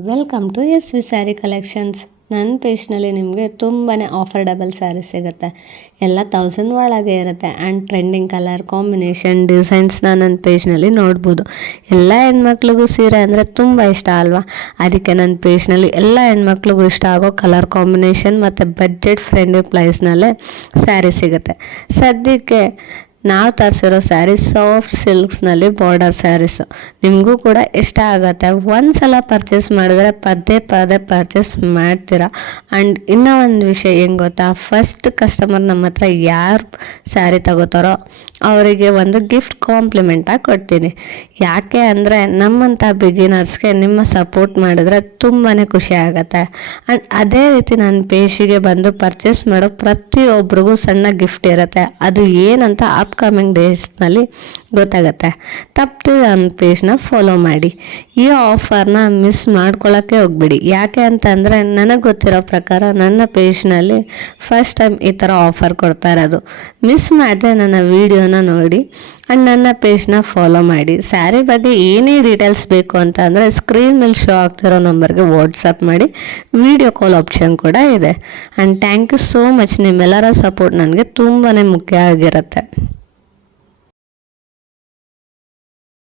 Welcome to S V saree collections. ನನ್ನ ಪೇಜ್ನಲ್ಲಿ ನಿಮಗೆ ತುಂಬಾ ಆಫರ್ಡಬಲ್ ಸ್ಯಾರಿ ಸಿಗುತ್ತೆ. ಎಲ್ಲ 1000 ಒಳಗೆ ಇರುತ್ತೆ ಆ್ಯಂಡ್ ಟ್ರೆಂಡಿಂಗ್ ಕಲರ್ ಕಾಂಬಿನೇಷನ್ ಡಿಸೈನ್ಸ್ನ ನನ್ನ ಪೇಜ್ನಲ್ಲಿ ನೋಡ್ಬೋದು. ಎಲ್ಲ ಹೆಣ್ಮಕ್ಳಿಗೂ ಸೀರೆ ಅಂದರೆ ತುಂಬ ಇಷ್ಟ ಅಲ್ವಾ? ಅದಕ್ಕೆ ನನ್ನ ಪೇಜ್ನಲ್ಲಿ ಎಲ್ಲ ಹೆಣ್ಮಕ್ಳಿಗೂ ಇಷ್ಟ ಆಗೋ ಕಲರ್ ಕಾಂಬಿನೇಷನ್ ಮತ್ತು ಬಡ್ಜೆಟ್ ಫ್ರೆಂಡ್ಲಿ ಪ್ರೈಸ್ನಲ್ಲೇ ಸ್ಯಾರಿ ಸಿಗುತ್ತೆ. ಸದ್ಯಕ್ಕೆ ನಾವು ತರಿಸಿರೋ ಸ್ಯಾರಿ ಸಾಫ್ಟ್ ಸಿಲ್ಕ್ಸ್ನಲ್ಲಿ ಬಾರ್ಡರ್ ಸ್ಯಾರೀಸು. ನಿಮಗೂ ಕೂಡ ಇಷ್ಟ ಆಗುತ್ತೆ. ಒಂದು ಸಲ ಪರ್ಚೇಸ್ ಮಾಡಿದ್ರೆ ಪದೇ ಪದೇ ಪರ್ಚೇಸ್ ಮಾಡ್ತೀರಾ. ಆ್ಯಂಡ್ ಇನ್ನೂ ಒಂದು ವಿಷಯ ಏನು ಗೊತ್ತಾ, ಫಸ್ಟ್ ಕಸ್ಟಮರ್ ನಮ್ಮ ಹತ್ರ ಯಾರು ಸ್ಯಾರಿ ತಗೋತಾರೋ ಅವರಿಗೆ ಒಂದು ಗಿಫ್ಟ್ ಕಾಂಪ್ಲಿಮೆಂಟಾಗಿ ಕೊಡ್ತೀನಿ. ಯಾಕೆ ಅಂದರೆ ನಮ್ಮಂಥ ಬಿಗಿನರ್ಸ್ಗೆ ನಿಮ್ಮ ಸಪೋರ್ಟ್ ಮಾಡಿದ್ರೆ ತುಂಬಾ ಖುಷಿ ಆಗುತ್ತೆ. ಆ್ಯಂಡ್ ಅದೇ ರೀತಿ ನನ್ನ ಪೇಜಿಗೆ ಬಂದು ಪರ್ಚೇಸ್ ಮಾಡೋ ಪ್ರತಿಯೊಬ್ಬರಿಗೂ ಸಣ್ಣ ಗಿಫ್ಟ್ ಇರುತ್ತೆ. ಅದು ಏನಂತ ಅಪ್ಕಮಿಂಗ್ ಡೇಸ್ನಲ್ಲಿ ಗೊತ್ತಾಗುತ್ತೆ. ತಪ್ಪದೆ ನನ್ನ ಪೇಜ್ನ ಫಾಲೋ ಮಾಡಿ. ಈ ಆಫರ್ನ ಮಿಸ್ ಮಾಡ್ಕೊಳ್ಳೋಕ್ಕೆ ಹೋಗ್ಬೇಡಿ. ಯಾಕೆ ಅಂತಂದರೆ ನನಗೆ ಗೊತ್ತಿರೋ ಪ್ರಕಾರ ನನ್ನ ಪೇಜ್ನಲ್ಲಿ ಫಸ್ಟ್ ಟೈಮ್ ಈ ಥರ ಆಫರ್ ಕೊಡ್ತಾ ಇರೋದು. ಮಿಸ್ ಮಾಡಿದ್ರೆ ನನ್ನ ವೀಡಿಯೋನ ನೋಡಿ ಆ್ಯಂಡ್ ನನ್ನ ಪೇಜ್ನ ಫಾಲೋ ಮಾಡಿ. ಸ್ಯಾರಿ ಬಗ್ಗೆ ಏನೇ ಡೀಟೇಲ್ಸ್ ಬೇಕು ಅಂತ ಅಂದರೆ ಸ್ಕ್ರೀನ್ ಮೇಲೆ ಶೋ ಆಗ್ತಿರೋ ನಂಬರ್ಗೆ ವಾಟ್ಸಪ್ ಮಾಡಿ. ವಿಡಿಯೋ ಕಾಲ್ ಆಪ್ಷನ್ ಕೂಡ ಇದೆ. And thank you so much. ನಿಮ್ಮೆಲ್ಲರ ಸಪೋರ್ಟ್ ನನಗೆ ತುಂಬಾ ಮುಖ್ಯ ಆಗಿರುತ್ತೆ.